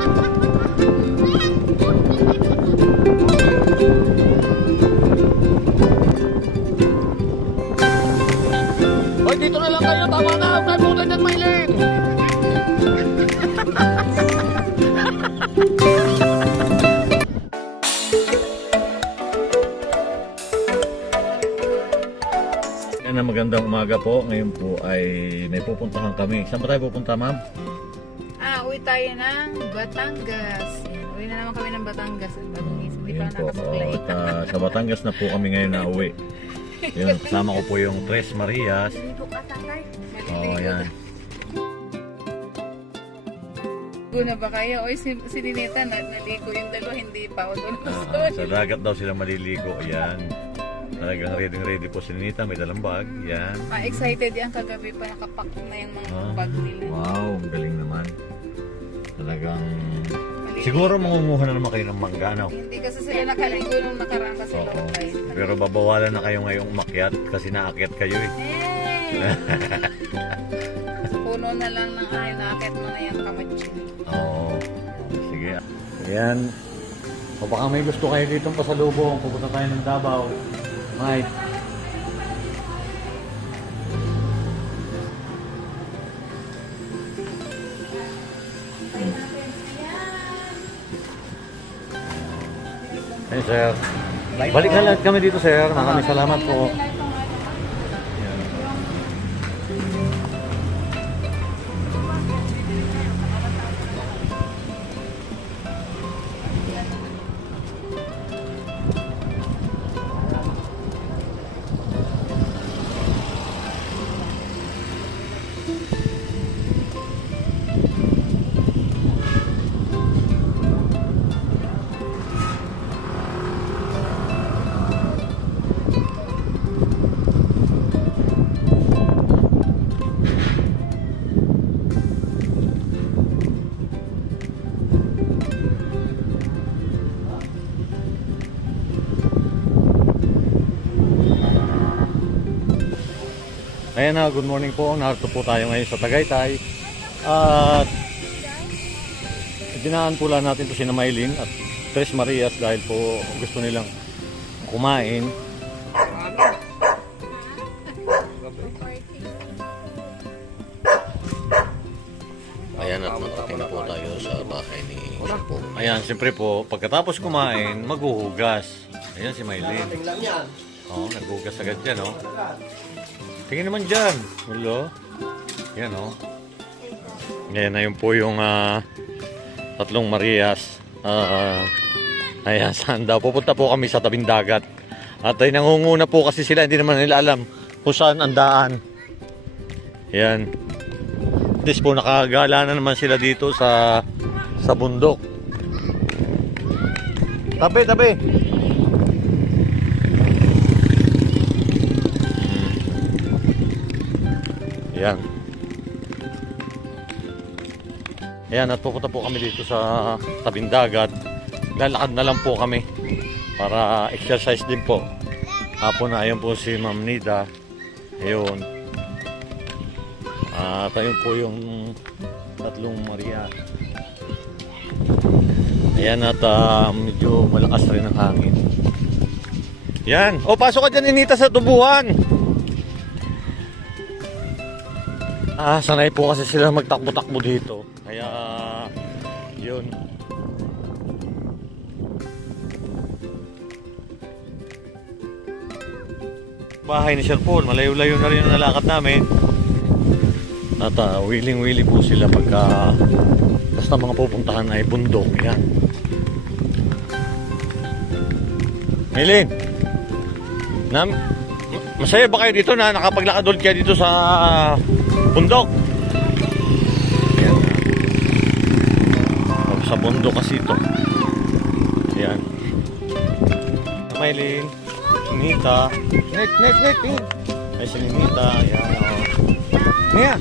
Hoy, dito na lang kayo. Tama na. Huwag tayo pumunta dyan, Maylin. Yan na, magandang umaga po. Ngayon po ay may pupuntahan kami. Saan ba tayo pupunta, ma'am? Uwi tayo ng Batangas. Yan, uwi na naman kami ng Batangas. Bagong hindi pa Yan po. nakasuklay. At, sa Batangas na po kami ngayon na uwi. Yun, kasama ko po yung Tres Marias. Ligo ka, tatay. Oo, yan. Ligo na ba kayo? Oy, si Ninita, naligo yung dalawa, hindi pa. O doon Sa dagat daw sila maliligo. Yan. Talagang ready po si Ninita. May dalang bag. Yan. Excited yan kagabi pa. Nakapack na yung mga bag nila. Wow, ang galing naman. Talagang... Siguro mangunguha na naman kayo ng mangga, no? Hindi kasi sila nakaligo nung nakaraan kasi Oo. low tide. Pero babawalan na kayo ngayong umakyat kasi naakyat kayo eh. Puno na lang ng ay, naakit mo na yan kamatsin. Oo. Sige. Ayan. O baka may gusto kayo ditong pasalubong. Pupunta tayo ng Davao. Mike. Hey, sir. Balik na lahat kami dito, sir. Maraming salamat po. Ayan na, good morning po. Narito po tayo ngayon sa Tagaytay. At dinaan po lang natin po si Maylin at Tres Marias dahil po gusto nilang kumain. Ayan, at natating na po tayo sa bahay ni po. Ayan, siyempre po, pagkatapos kumain, maghuhugas. Ayan si Maylin. Oo, naghuhugas agad dyan, oh. Tingin naman dyan. Hello. Yan, oh. Ngayon na yun po yung tatlong Marias. Ayan, saan daw. Pupunta po kami sa tabing dagat. At ay nangunguna po kasi sila. Hindi naman nila alam kung saan ang daan. Yan. At least po nakagala na naman sila dito sa bundok. Tabi, tabi. Ayan. Ayan, at pupunta po kami dito sa tabing dagat. Lalakad na lang po kami para exercise din po. Hapon na, ayun po si Ma'am Nida. Ayun. At ayun po yung tatlong Maria. Ayan, at medyo malakas rin ang hangin. Yan. O, pasok ka dyan, Ninita, sa tubuhan. Sanay po kasi sila magtakbo-takbo dito. Kaya, yun. Bahay ni Sir Paul, malayo-layo na rin ang nalakad namin. At willing-willing po sila pagka basta mga pupuntahan ay bundok. Yan. Maylin, masaya ba kayo dito na nakapaglakad ulit kayo dito sa bundok? Ayan. Sa bundok kasi ito. Ayan. Maylin, Nita. Net. Ay, si Nita. Ayan, o. Nia.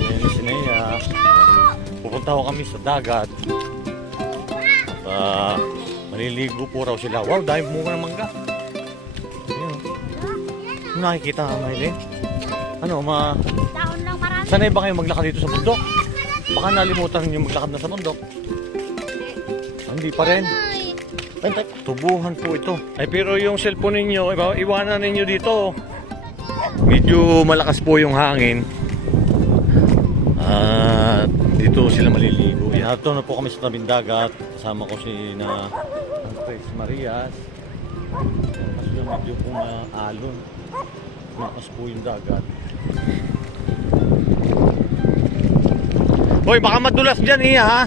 Ayan, si Nia. Pupunta ko kami sa dagat. At maliligo po raw sila. Wow, dahil bunga ng mangga. Ayan. Ano nakikita ka, Maylin? Ano, Dahon lang marami. sanay ba kayo maglakad dito sa bundok? Baka nalimutan niyo maglakad na sa bundok. Hindi pa rin. Tubuhan po ito. Ay pero yung cellphone ninyo, iwanan ninyo dito. Medyo malakas po yung hangin. At dito sila maliligo. Ito na po kami sa tabing dagat. Kasama ko si Andres Marias. Kasi medyo po maalon. Malakas po yung dagat. Hoy, baka madulas dyan ha.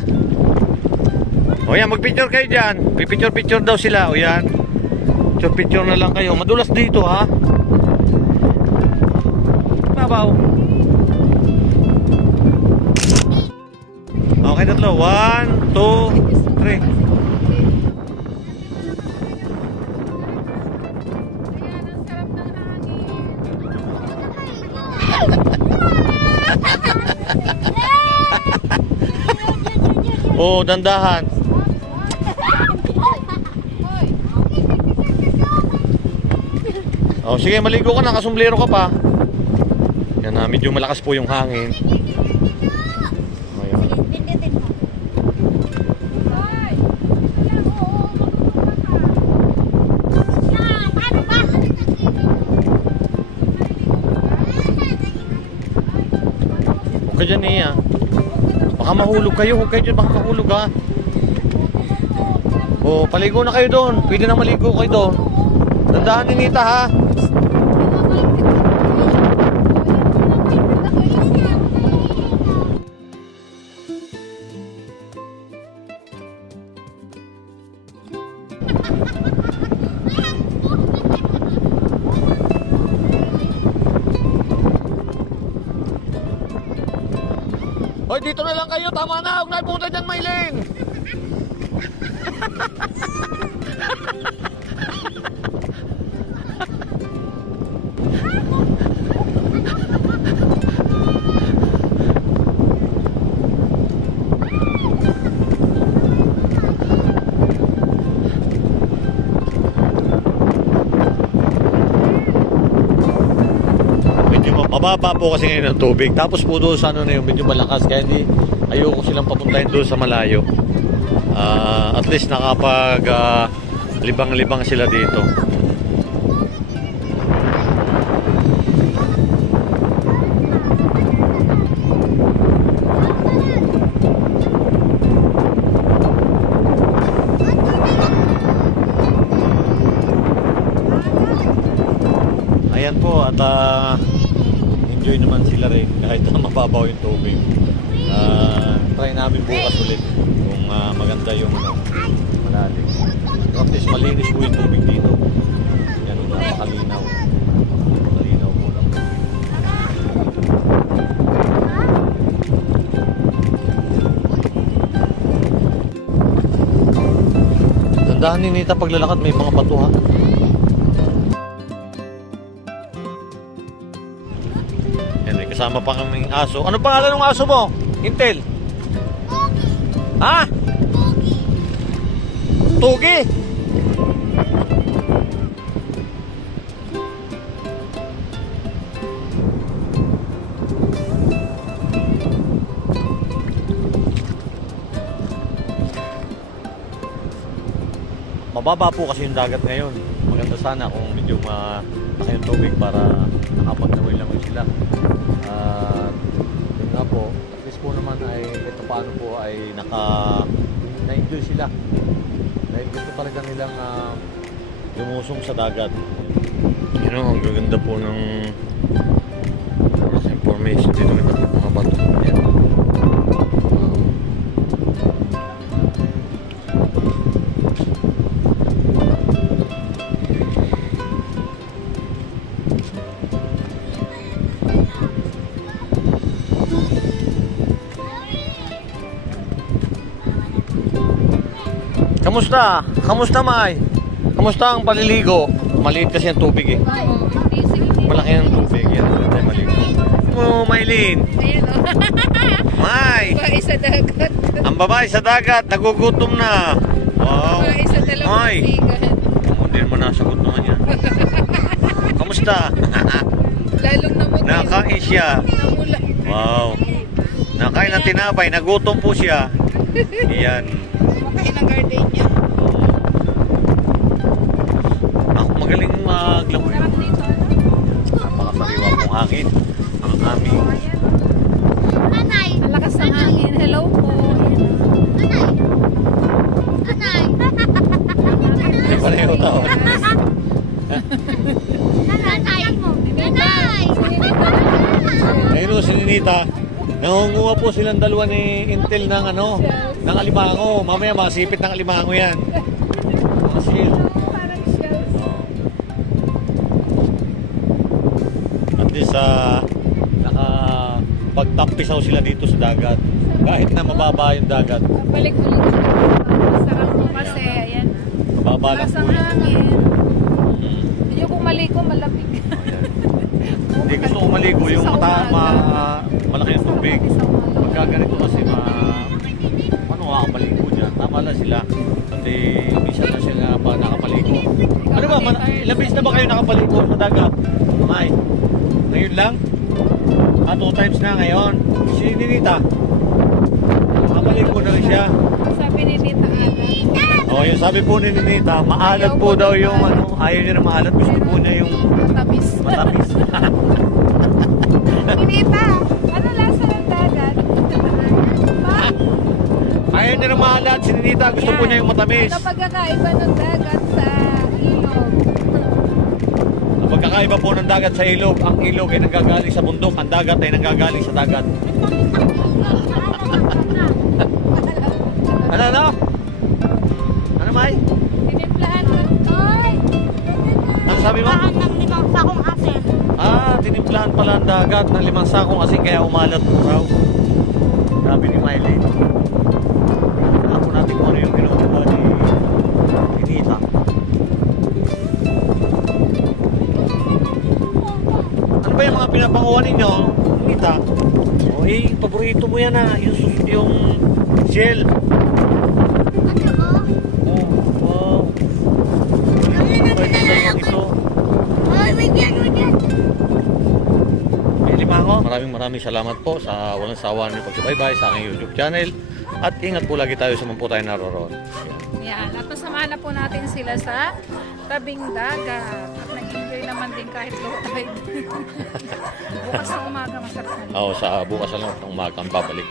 O yan, magpicture kayo dyan. Pipicture-picture daw sila. O yan. Picture na lang kayo. Madulas dito ha. Babaw. Okay, tatlo. 1, 2, 3. Ayan, ang sarap ng hangin. Oh, dandahan. Oh, sige, maligo ka na, kasumblero ka pa. Yan na, medyo malakas po yung hangin. Ayan. Huwag ka dyan niya. Baka mahulog kayo, huwag kayo dyan, baka mahulog ha. Oh, paligo na kayo doon. Pwede na maligo kayo doon. Dandahan ni Nita ha. Hoy, dito na lang kayo. Tama na. Huwag na pumunta dyan, Maylin. Mababa po kasi ngayon ang tubig. Tapos po doon sa ano na yung medyo malakas. Kaya hindi, ayoko silang papuntahin doon sa malayo. At least nakapag libang-libang sila dito. Ayan po at enjoy naman sila rin kahit na mababaw yung tubig. Try namin bukas ulit kung maganda yung malalim. At least malinis po yung tubig dito. Yan, napakalinaw. Malinaw po lang. Dandahan ni Nita paglalakad, may mga batuhan. Kasama pa kaming aso. Ano pangalan ng aso mo? Intel? Tugi. Ha? Tugi. Tugi? Mababa po kasi yung dagat ngayon. Maganda sana kung medyo malaki yung tubig para nakapag-naway lang sila. Yun nga po, at least po naman ay ito paano po ay na-enjoy sila. Dahil gusto talaga nilang lumusong sa dagat. Yun know, ang gaganda po ng information dito may mga bato. Yan. Kamusta? Kamusta, May? Kamusta ang paliligo? Maliit kasi ang tubig eh. Malaki ang tubig. Yan, tayo maligo. Oh, Maylin. Ayan o. May! Babae sa dagat. Ang babae sa dagat, nagugutom na. Wow. Babae sa dalawang May! sigat. Hindi naman nasagot naman yan. Kamusta? Lalong namula. Nakain siya. Namula. Wow. Nakain ng tinapay, nagutom po siya. Ayan. Makain ng gardenia. Ako magaling maglangoy. Sarap dito. Napakasariwa pong hangin. Ang aming Nanay! Ang lakas ng hangin. Hello po. Nanay! Nanay! Ay, pareho tao. Nanay! Nanay! Ayun o, si Ninita. Nangunguha po silang dalawa ni Intel ng ng alimango. Mamaya masipit ng alimango yan. Masil. Parang shells. At least, nakapagtampisaw sila dito sa dagat. Kahit na mababa yung dagat. Balik-balik. Sarap po kasi. Ayan. Mababa lang Lakas po ng yun. hangin. Mm. Hindi kung maliko, malamig. Ayan. Hindi gusto ko maligo yung Sa umaga. malaki yung tubig. Sa umaga. Pagka ganito kasi ano nga maligo dyan. Tama lang sila. Kasi minsan na sila pa nakapaligo. Ano ba? Ilang beses na ba kayo nakapaligo sa dagat? May. Ngayon lang? 2 times na ngayon. Si Ninita. Nakapaligo na rin siya. Sabi ni Nita Ana. Oh, yung sabi po ni Ninita, maalat po daw yung ayaw niya na maalat. Gusto po niya yung Matamis. matamis. Nita, ano lasa ng dagat? Ayaw niya na maalat. Si Ninita gusto po niya yung matamis. Ano pagkakaiba ng dagat sa ilog? Ang pagkakaiba po ng dagat sa ilog, ang ilog ay nanggagaling sa bundok, ang dagat ay nanggagaling sa dagat. Ano? Ano, May? Tinimplahan ko. Ay! Ano sabi mo? Saan ng 5 sakong asin? Tinimplahan pala ang dagat ng 5 sakong kasi kaya umalat po raw. Sabi ni Miley. Alam po natin kung ano yung ginagawa ni Ninita. Ano ba yung mga pinapanguha ninyo, Ninita? Paborito mo yan yung shell. Oh, wow. Pwede sa'yo ito. May limango. Maraming salamat po sa walang sawa niyo pagsubaybay sa aking YouTube channel. At ingat po lagi tayo sa mga po tayo naroon. Yan. At masamahan na po natin sila sa tabing dagat. At nag-enjoy naman din kahit low tide. Bukas ng umaga masarap na. Sa bukas na lang ng umaga ang babalik.